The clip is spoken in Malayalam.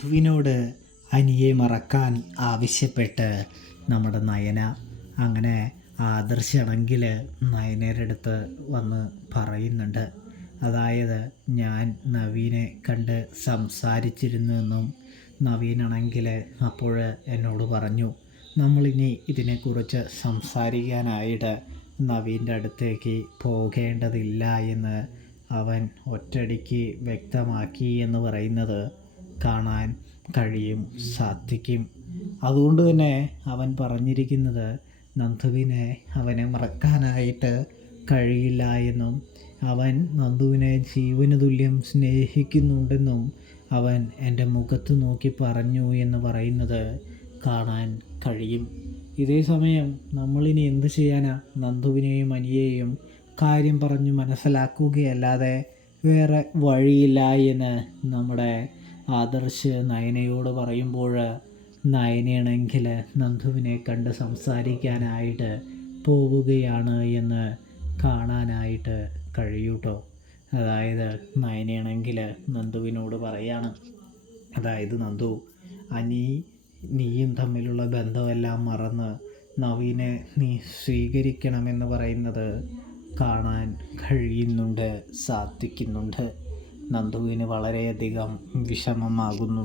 ധുവിനോട് അനിയെ മറക്കാൻ ആവശ്യപ്പെട്ട് നമ്മുടെ നയന അങ്ങനെ ആദർശാണെങ്കിൽ നയനയുടെ അടുത്ത് വന്ന് പറയുന്നുണ്ട്. അതായത് ഞാൻ നവീനെ കണ്ട് സംസാരിച്ചിരുന്നെന്നും നവീനാണെങ്കിൽ അപ്പോൾ എന്നോട് പറഞ്ഞു നമ്മളിനി ഇതിനെക്കുറിച്ച് സംസാരിക്കാനായിട്ട് നവീൻ്റെ അടുത്തേക്ക് പോകേണ്ടതില്ല എന്ന് അവൻ ഒറ്റയടിക്ക് വ്യക്തമാക്കി എന്ന് പറയുന്നത് കാണാൻ കഴിയും സാധിക്കും. അതുകൊണ്ട് തന്നെ അവൻ പറഞ്ഞിരിക്കുന്നത് നന്ദുവിനെ അവനെ മറക്കാനായിട്ട് കഴിയില്ല എന്നും അവൻ നന്ദുവിനെ ജീവന് തുല്യം സ്നേഹിക്കുന്നുണ്ടെന്നും അവൻ എൻ്റെ മുഖത്ത് നോക്കി പറഞ്ഞു എന്ന് പറയുന്നത് കാണാൻ കഴിയും. ഇതേ സമയം നമ്മളിനി എന്ത് ചെയ്യാനാ? നന്ദുവിനെയും അനിയെയും കാര്യം പറഞ്ഞു മനസ്സിലാക്കുകയല്ലാതെ വേറെ വഴിയില്ല എന്ന് നമ്മുടെ ആദർശ് നയനയോട് പറയുമ്പോൾ നയനയാണെങ്കിൽ നന്ദുവിനെ കണ്ട് സംസാരിക്കാനായിട്ട് പോവുകയാണ് എന്ന് കാണാനായിട്ട് കഴിയൂട്ടോ. അതായത് നയനയാണെങ്കിൽ നന്ദുവിനോട് പറയാണ്, അതായത് നന്ദു, നീയും തമ്മിലുള്ള ബന്ധമെല്ലാം മറന്ന് നവീനെ നീ സ്വീകരിക്കണമെന്ന് പറയുന്നത് കാണാൻ കഴിയുന്നുണ്ട്, സാധിക്കുന്നുണ്ട്. നന്ദുവിന് വളരെയധികം വിഷമമാകുന്നു.